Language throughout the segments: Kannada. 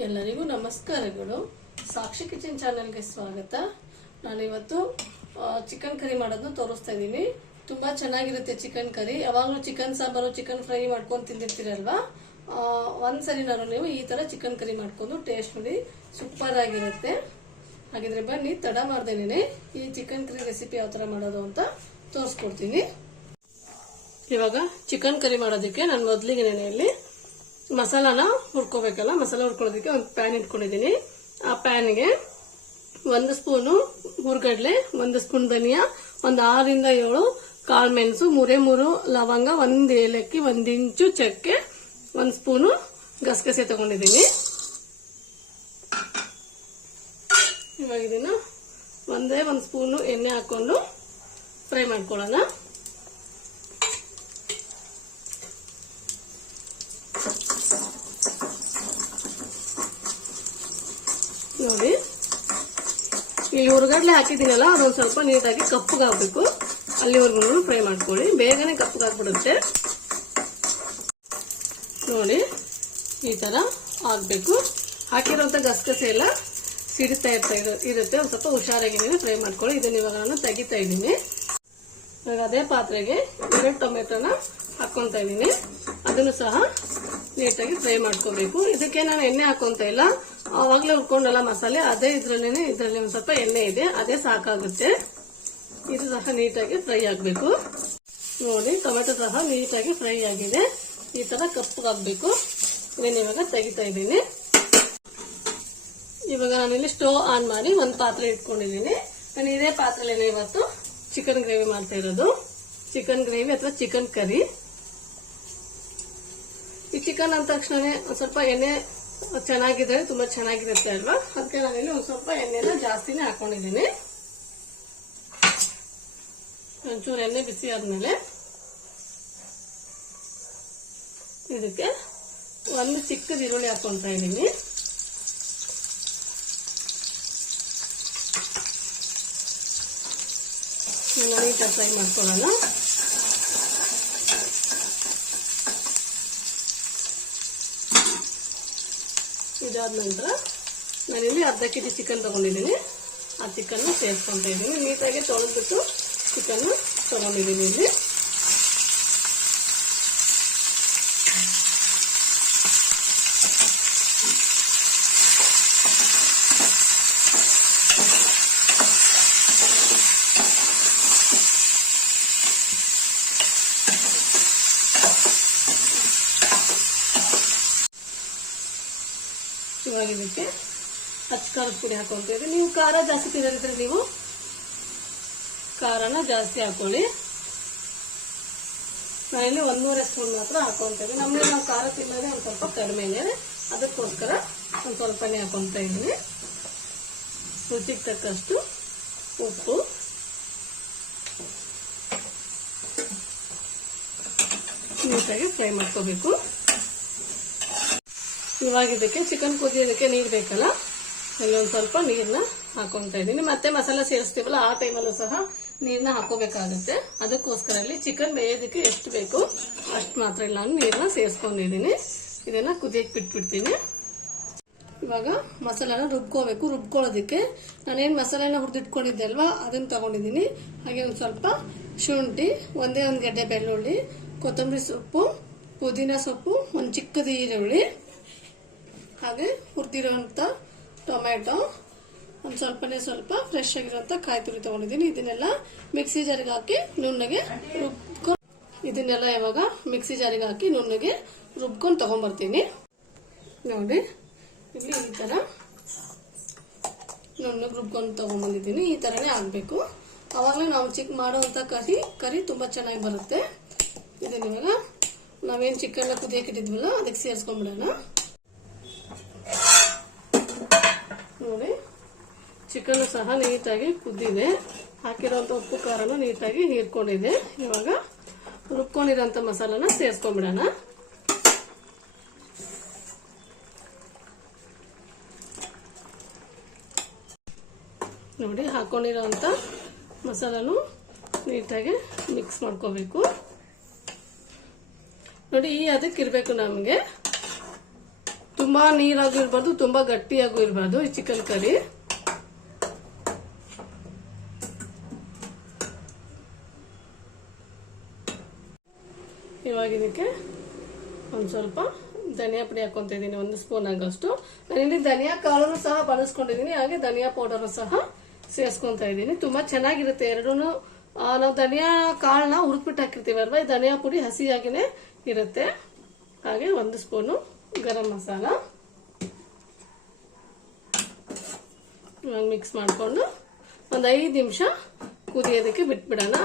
ಎಲ್ಲರಿಗೂ ನಮಸ್ಕಾರಗಳು. ಸಾಕ್ಷಿ ಕಿಚನ್ ಚಾನೆಲ್ಗೆ ಸ್ವಾಗತ. ನಾನಿವತ್ತು ಚಿಕನ್ ಕರಿ ಮಾಡೋದನ್ನ ತೋರಿಸ್ತಾ ಇದ್ದೀನಿ. ತುಂಬ ಚೆನ್ನಾಗಿರುತ್ತೆ ಚಿಕನ್ ಕರಿ ಯಾವಾಗಲೂ ಚಿಕನ್ ಸಾಂಬಾರು ಚಿಕನ್ ಫ್ರೈ ಮಾಡ್ಕೊಂಡು ತಿಂದಿರ್ತೀರಲ್ವಾ? ಒಂದ್ಸರಿನಾರು ನೀವು ಈ ಥರ ಚಿಕನ್ ಕರಿ ಮಾಡ್ಕೊಂಡು ಟೇಸ್ಟ್ ನೋಡಿ ಸೂಪರ್ ಆಗಿರುತ್ತೆ. ಹಾಗಿದ್ರೆ ಬನ್ನಿ, ತಡ ಮಾಡ್ದೇನೆ ಈ ಚಿಕನ್ ಕರಿ ರೆಸಿಪಿ ಯಾವ ಥರ ಮಾಡೋದು ಅಂತ ತೋರಿಸ್ಕೊಡ್ತೀನಿ. ಇವಾಗ ಚಿಕನ್ ಕರಿ ಮಾಡೋದಕ್ಕೆ ನಾನು ಮೊದಲಿಗೆ ನೆನೆಯಲ್ಲಿ ಮಸಾಲಾನ ಹುರ್ಕೋಬೇಕಲ್ಲ, ಮಸಾಲ ಹುರ್ಕೊಳ್ಳೋದಕ್ಕೆ ಒಂದು ಪ್ಯಾನ್ ಇಟ್ಕೊಂಡಿದ್ದೀನಿ. ಆ ಪ್ಯಾನ್ಗೆ ಒಂದು ಸ್ಪೂನು ಹುರ್ಗಡ್ಲೆ, ಒಂದು ಸ್ಪೂನ್ ಧನಿಯಾ, ಒಂದು ಆರರಿಂದ ಏಳು ಕಾಳು ಮೆಣಸು, ಮೂರೇ ಮೂರು ಲವಂಗ, ಒಂದು ಏಲಕ್ಕಿ, ಒಂದು ಇಂಚು ಚಕ್ಕೆ, ಒಂದು ಸ್ಪೂನು ಗಸಗಸೆ ತಗೊಂಡಿದ್ದೀನಿ. ಇವಾಗ ಇದನ್ನ ಒಂದೇ ಒಂದು ಸ್ಪೂನು ಎಣ್ಣೆ ಹಾಕೊಂಡು ಫ್ರೈ ಮಾಡ್ಕೊಳ್ಳೋಣ ನೋಡಿ ಇಲ್ಲಿ ಹುರ್ಗಡ್ಲೆ ಹಾಕಿದ್ದೀನಲ್ಲ, ಅದೊಂದು ಸ್ವಲ್ಪ ನೀಟಾಗಿ ಕಪ್ಪುಗಾಗಬೇಕು. ಅಲ್ಲಿವರೆಗೂ ಫ್ರೈ ಮಾಡ್ಕೊಳ್ಳಿ. ಬೇಗನೆ ಕಪ್ಪಗಾಗ್ಬಿಡುತ್ತೆ. ನೋಡಿ, ಈ ಥರ ಆಗಬೇಕು. ಹಾಕಿರೋಂಥ ಗಸಗಸೆ ಎಲ್ಲ ಸಿಡಿತಾ ಇರ್ತಾ ಇರೋ- ಇರುತ್ತೆ. ಒಂದು ಸ್ವಲ್ಪ ಹುಷಾರಾಗಿ ಫ್ರೈ ಮಾಡ್ಕೊಳ್ಳಿ. ಇದನ್ನ ಇವಾಗ ನಾನು ತೆಗಿತಾ ಇದ್ದೀನಿ. ಇವಾಗ ಅದೇ ಪಾತ್ರೆಗೆ ಎರಡು ಟೊಮೆಟೊನ ಹಾಕ್ಕೊತಾ ಇದ್ದೀನಿ. ಅದನ್ನು ಸಹ ನೀಟಾಗಿ ಫ್ರೈ ಮಾಡ್ಕೋಬೇಕು. ಇದಕ್ಕೆ ನಾನು ಎಣ್ಣೆ ಹಾಕೊತಾ ಇಲ್ಲ. ಆವಾಗಲೇ ಹುರ್ಕೊಂಡಲ್ಲ ಮಸಾಲೆ, ಅದೇ ಇದ್ರಲ್ಲೇನೆ ಇದರಲ್ಲಿ ಒಂದು ಸ್ವಲ್ಪ ಎಣ್ಣೆ ಇದೆ, ಅದೇ ಸಾಕಾಗುತ್ತೆ. ಇದು ಸಹ ನೀಟಾಗಿ ಫ್ರೈ ಆಗಬೇಕು. ನೋಡಿ, ಟೊಮೆಟೊ ಸಹ ನೀಟಾಗಿ ಫ್ರೈ ಆಗಿದೆ. ಈ ತರ ಕಪ್ಪಗಾಗಬೇಕು ನಾನು ಇವಾಗ ತೆಗಿತಾ ಇದ್ದೀನಿ. ಇವಾಗ ನಾನಿಲ್ಲಿ ಸ್ಟೋವ್ ಆನ್ ಮಾಡಿ ಒಂದು ಪಾತ್ರೆ ಇಟ್ಕೊಂಡಿದ್ದೀನಿ. ನಾನು ಇದೇ ಪಾತ್ರೆಯಲ್ಲಿ ಇವತ್ತು ಚಿಕನ್ ಗ್ರೇವಿ ಮಾಡ್ತಾ ಇರೋದು. ಚಿಕನ್ ಗ್ರೇವಿ ಅಥವಾ ಚಿಕನ್ ಕರಿ. ಈ ಚಿಕನ್ ಅಂದ ತಕ್ಷಣ ಸ್ವಲ್ಪ ಎಣ್ಣೆ ಚೆನ್ನಾಗಿದ್ರೆ ತುಂಬಾ ಚೆನ್ನಾಗಿರುತ್ತೆ ಅಲ್ವಾ? ಅದಕ್ಕೆ ನಾನಿಲ್ಲಿ ಒಂದ್ ಸ್ವಲ್ಪ ಎಣ್ಣೆನ ಜಾಸ್ತಿನೇ ಹಾಕೊಂಡಿದ್ದೀನಿ. ಒಂಚೂರು ಎಣ್ಣೆ ಬಿಸಿ ಆದಮೇಲೆ ಇದಕ್ಕೆ ಒಂದು ಚಿಕ್ಕದ ಈರುಳ್ಳಿ ಹಾಕೊಳ್ತಾ ಇದ್ದೀನಿ. ನೀಟಾಗಿ ಫ್ರೈ ಮಾಡ್ಕೊಳ್ಳೋಣ. ಇದಾದ ನಂತರ ನಾನಿಲ್ಲಿ ಅರ್ಧ ಕೆ ಜಿ ಚಿಕನ್ ತೊಗೊಂಡಿದ್ದೀನಿ. ಆ ಚಿಕನ್ನ ಸೇರಿಸ್ಕೊತಾ ಇದ್ದೀನಿ. ನೀಟಾಗಿ ತೊಳೆದ್ಬಿಟ್ಟು ಚಿಕನ್ನು ತೊಗೊಂಡಿದ್ದೀನಿ ಇಲ್ಲಿ. ಇದಕ್ಕೆ ಹಚ್ಚ ಖಾರದ ಪುಡಿ ಇದ್ದೀನಿ ನೀವು ಖಾರ ಜಾಸ್ತಿ ತಿನ್ನೋದಿದ್ರೆ ನೀವು ಖಾರನ ಜಾಸ್ತಿ ಹಾಕೊಳ್ಳಿ. ನಾನಿಲ್ಲಿ ಒಂದೂವರೆ ಸ್ಪೂನ್ ಮಾತ್ರ ಹಾಕೊಂತ ಇದ್ದೀನಿ. ನಮಗೆ ನಾವು ಖಾರ ತಿನ್ನೋದೇ ಒಂದು ಸ್ವಲ್ಪ ಕಡಿಮೆನೆ ಅದಕ್ಕೋಸ್ಕರ ಒಂದು ಸ್ವಲ್ಪನೇ ಹಾಕೊಂತ ಇದ್ದೀನಿ. ರುಚಿಗೆ ತಕ್ಕಷ್ಟು ಉಪ್ಪು. ನೀಟಾಗಿ ಫ್ರೈ ಮಾಡ್ಕೋಬೇಕು. ಇವಾಗ ಇದಕ್ಕೆ ಚಿಕನ್ ಕುದಿಯೋದಕ್ಕೆ ನೀರು ಬೇಕಲ್ಲ? ಅಲ್ಲೊಂದು ಸ್ವಲ್ಪ ನೀರನ್ನ ಹಾಕೊತಾ ಇದ್ದೀನಿ. ಮತ್ತೆ ಮಸಾಲ ಸೇರಿಸ್ತೀವಲ್ಲ, ಆ ಟೈಮಲ್ಲೂ ಸಹ ನೀರನ್ನ ಹಾಕೋಬೇಕಾಗುತ್ತೆ. ಅದಕ್ಕೋಸ್ಕರ ಇಲ್ಲಿ ಚಿಕನ್ ಬೇಯೋದಕ್ಕೆ ಎಷ್ಟು ಬೇಕು ಅಷ್ಟು ಮಾತ್ರ ಇಲ್ಲ ನಾನು ನೀರನ್ನ ಸೇರಿಸ್ಕೊಂಡಿದ್ದೀನಿ. ಇದನ್ನ ಕುದಿಯಕ್ಕೆ ಬಿಟ್ಬಿಡ್ತೀನಿ. ಇವಾಗ ಮಸಾಲಾನ ರುಬ್ಕೋಬೇಕು. ರುಬ್ಕೊಳ್ಳೋದಕ್ಕೆ ನಾನೇನು ಮಸಾಲೆನ ಹುರಿದಿಟ್ಕೊಂಡಿದ್ದೆ ಅಲ್ವಾ, ಅದನ್ನ ತಗೊಂಡಿದ್ದೀನಿ. ಹಾಗೆ ಒಂದು ಸ್ವಲ್ಪ ಶುಂಠಿ, ಒಂದೇ ಒಂದು ಗೆಡ್ಡೆ ಬೆಳ್ಳುಳ್ಳಿ, ಕೊತ್ತಂಬರಿ ಸೊಪ್ಪು, ಪುದೀನ ಸೊಪ್ಪು, ಒಂದು ಚಿಕ್ಕದ ಈರುಳ್ಳಿ ಹಾಗೆ ಹುರಿದಿರೋಂಥ ಟೊಮೆಟೊ ಒಂದು ಸ್ವಲ್ಪನೇ ಸ್ವಲ್ಪ ಫ್ರೆಶ್ ಆಗಿರೋಂಥ ಕಾಯಿ ತುರಿ ತಗೊಂಡಿದ್ದೀನಿ. ಇದನ್ನೆಲ್ಲ ಮಿಕ್ಸಿ ಜಾರಿಗೆ ಹಾಕಿ ನುಣ್ಣಗೆ ರುಬ್ಕೊ ಇದನ್ನೆಲ್ಲ ಇವಾಗ ಮಿಕ್ಸಿ ಜಾರಿಗೆ ಹಾಕಿ ನುಣ್ಣಗೆ ರುಬ್ಕೊಂಡು ತಗೊಂಬರ್ತೀನಿ. ನೋಡಿ, ಇಲ್ಲಿ ಈ ಥರ ನುಣ್ಣಗೆ ರುಬ್ಕೊಂಡು ತಗೊಂಬಂದಿದ್ದೀನಿ. ಈ ಥರನೇ ಆಗಬೇಕು. ಆವಾಗಲೇ ನಾವು ಚಿಕ್ಕ ಮಾಡೋವಂಥ ಕರಿ ಕರಿ ತುಂಬ ಚೆನ್ನಾಗಿ ಬರುತ್ತೆ. ಇದನ್ನ ಇವಾಗ ನಾವೇನು ಚಿಕನ್ ಕುದಿಯಕ್ಕೆ ಇಟ್ಟಿದ್ವಲ್ಲ, ಅದಕ್ಕೆ ಸೇರಿಸ್ಕೊಂಡ್ಬಿಡೋಣ ನೋಡಿ. ಚಿಕನ್ ಸಹ ನೀಟಾಗಿ ಕುದ್ದಿದೆ. ಹಾಕಿರೋಂಥ ಉಪ್ಪು ಖಾರನೂ ನೀಟಾಗಿ ಹೀರ್ಕೊಂಡಿದೆ. ಇವಾಗ ರುಬ್ಕೊಂಡಿರೋಂಥ ಮಸಾಲನ ಸೇರಿಸ್ಕೊಂಡ್ಬಿಡೋಣ ನೋಡಿ, ಹಾಕೊಂಡಿರೋಂಥ ಮಸಾಲನೂ ನೀಟಾಗಿ ಮಿಕ್ಸ್ ಮಾಡ್ಕೋಬೇಕು. ನೋಡಿ, ಈ ಅದಕ್ಕಿರಬೇಕು ನಮಗೆ. ತುಂಬಾ ನೀರಾಗೂ ಇರಬಾರ್ದು, ತುಂಬಾ ಗಟ್ಟಿಯಾಗೂ ಇರಬಾರ್ದು ಈ ಚಿಕನ್ ಕರಿ. ಇವಾಗ ಇದಕ್ಕೆ ಒಂದು ಸ್ವಲ್ಪ ಧನಿಯಾ ಪುಡಿ ಹಾಕೊಂತ ಇದ್ದೀನಿ ಒಂದು ಸ್ಪೂನ್ ಆಗಷ್ಟು. ನಾನಿಲ್ಲಿ ಧನಿಯಾ ಕಾಳನ್ನು ಸಹ ಬಳಸ್ಕೊಂಡಿದ್ದೀನಿ ಹಾಗೆ ಧನಿಯಾ ಪೌಡರ್ ಸಹ ಸೇರಿಸ್ಕೊಂತ ಇದ್ದೀನಿ ತುಂಬಾ ಚೆನ್ನಾಗಿರುತ್ತೆ ಎರಡೂ ನಾವು ಧನಿಯಾ ಕಾಳನ್ನ ಹುರಿದ್ಬಿಟ್ಟು ಹಾಕಿರ್ತೀವಲ್ವಾ, ಈ ಧನಿಯಾ ಪುಡಿ ಹಸಿಯಾಗಿನೇ ಇರುತ್ತೆ. ಹಾಗೆ ಒಂದು ಸ್ಪೂನು ಗರಂ ಮಸಾಲ. ಇವಾಗ ಮಿಕ್ಸ್ ಮಾಡಿಕೊಂಡು ಒಂದು ಐದು ನಿಮಿಷ ಕುದಿಯೋದಕ್ಕೆ ಬಿಟ್ಬಿಡೋಣ.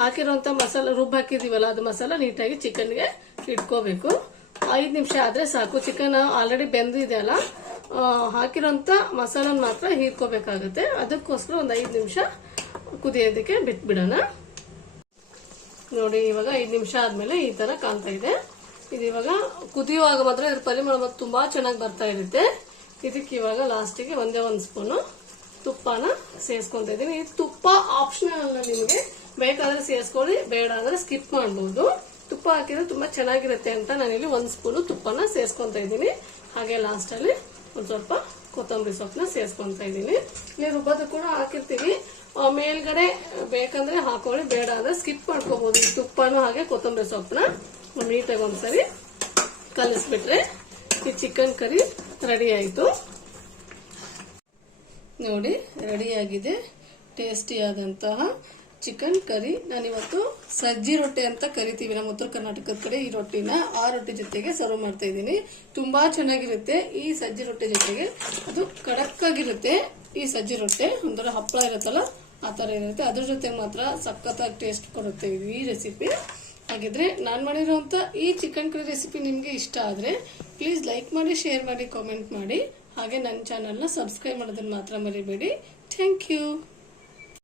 ಹಾಕಿರೋಂಥ ಮಸಾಲ, ರುಬ್ಬ ಹಾಕಿದೀವಲ್ಲ ಅದು ಮಸಾಲ ನೀಟಾಗಿ ಚಿಕನ್ಗೆ ಇಟ್ಕೋಬೇಕು. ಐದು ನಿಮಿಷ ಆದರೆ ಸಾಕು. ಚಿಕನ್ ಆಲ್ರೆಡಿ ಬೆಂದಿದೆ ಅಲ್ಲ ಹಾಕಿರೋಂಥ ಮಸಾಲನ ಮಾತ್ರ ಹೀರ್ಕೋಬೇಕಾಗುತ್ತೆ. ಅದಕ್ಕೋಸ್ಕರ ಒಂದು ಐದು ನಿಮಿಷ ಕುದಿಯೋದಕ್ಕೆ ಬಿಟ್ಬಿಡೋಣ. ನೋಡಿ, ಇವಾಗ ಐದು ನಿಮಿಷ ಆದಮೇಲೆ ಈ ಥರ ಕಾಣ್ತಾ ಇದೆ. ಇದು ಇವಾಗ ಕುದಿಯುವಾಗ ಮಾತ್ರ ಇದ್ರ ಪರಿಮಳ ಮತ್ತೆ ತುಂಬಾ ಚೆನ್ನಾಗಿ ಬರ್ತಾ ಇರುತ್ತೆ. ಇದಕ್ಕೆ ಇವಾಗ ಲಾಸ್ಟಿಗೆ ಒಂದೇ ಒಂದು ಸ್ಪೂನು ತುಪ್ಪನ ಸೇರಿಸ್ಕೊಂತ ಇದೀನಿ ಇದು ತುಪ್ಪ ಆಪ್ಷನಲ್ ಅಲ್ಲ ನಿಮಗೆ. ಬೇಕಾದ್ರೆ ಸೇರಿಸ್ಕೊಳ್ಳಿ ಬೇಡ ಅಂದ್ರೆ ಸ್ಕಿಪ್ ಮಾಡಬಹುದು ತುಪ್ಪ ಹಾಕಿದ್ರೆ ತುಂಬಾ ಚೆನ್ನಾಗಿರುತ್ತೆ ಅಂತ ನಾನಿಲ್ಲಿ ಒಂದು ಸ್ಪೂನು ತುಪ್ಪನ ಸೇರಿಸ್ಕೊಂತ ಇದ್ದೀನಿ. ಹಾಗೆ ಲಾಸ್ಟ್ ಅಲ್ಲಿ ಒಂದ್ ಸ್ವಲ್ಪ ಕೊತ್ತಂಬರಿ ಸೊಪ್ಪನ್ನ ಸೇರಿಸ್ಕೊಂತ ಇದ್ದೀನಿ. ಇಲ್ಲಿ ರುಬ್ಬದ ಕೂಡ ಹಾಕಿರ್ತೀವಿ ಮೇಲ್ಗಡೆ ಬೇಕಂದ್ರೆ ಹಾಕೊಳ್ಳಿ, ಬೇಡ ಅಂದ್ರೆ ಸ್ಕಿಪ್ ಮಾಡ್ಕೋಬಹುದು ತುಪ್ಪನೂ ಹಾಗೆ ಕೊತ್ತಂಬರಿ ಸೊಪ್ಪನ್ನ. ನೀಟಾಗಿ ಒಂದ್ಸರಿ ಕಲಿಸ್ಬಿಟ್ರೆ ಈ ಚಿಕನ್ ಕರಿ ರೆಡಿ ಆಯ್ತು. ನೋಡಿ ರೆಡಿಯಾಗಿದೆ ಟೇಸ್ಟಿಯಾದಂತಹ ಚಿಕನ್ ಕರಿ. ನಾನಿವತ್ತು ಸಜ್ಜಿ ರೊಟ್ಟಿ ಅಂತ ಕರಿತೀವಿ. ನಮ್ಮ ಉತ್ತರ ಕರ್ನಾಟಕದ ಕಡೆ ಈ ರೊಟ್ಟಿನ ಆ ರೊಟ್ಟಿ ಜೊತೆಗೆ ಸರ್ವ್ ಮಾಡ್ತಾ ಇದ್ದೀನಿ. ತುಂಬಾ ಚೆನ್ನಾಗಿರುತ್ತೆ ಈ ಸಜ್ಜಿ ರೊಟ್ಟಿ ಜೊತೆಗೆ. ಅದು ಕಡಕ್ ಆಗಿರುತ್ತೆ ಈ ಸಜ್ಜಿ ರೊಟ್ಟೆ. ಒಂಥರ ಹಪ್ಪಳ ಇರುತ್ತಲ್ಲ, ಆ ಥರ ಇರುತ್ತೆ. ಅದ್ರ ಜೊತೆ ಮಾತ್ರ ಸಖತ್ತಾಗಿ ಟೇಸ್ಟ್ ಕೊಡುತ್ತೆ ಈ ರೆಸಿಪಿ ಹಾಗಿದ್ರೆ ನಾನು ಮಾಡಿರುವಂತ ಈ ಚಿಕನ್ ಕರಿ ರೆಸಿಪಿ ನಿಮಗೆ ಇಷ್ಟ ಆದ್ರೆ ಪ್ಲೀಸ್ ಲೈಕ್ ಮಾಡಿ ಶೇರ್ ಮಾಡಿ ಕಾಮೆಂಟ್ ಮಾಡಿ. ಹಾಗೆ ನನ್ನ ಚಾನಲ್ನ ಸಬ್ಸ್ಕ್ರೈಬ್ ಮಾಡೋದನ್ನ ಮಾತ್ರ ಮರಿಬೇಡಿ. Thank you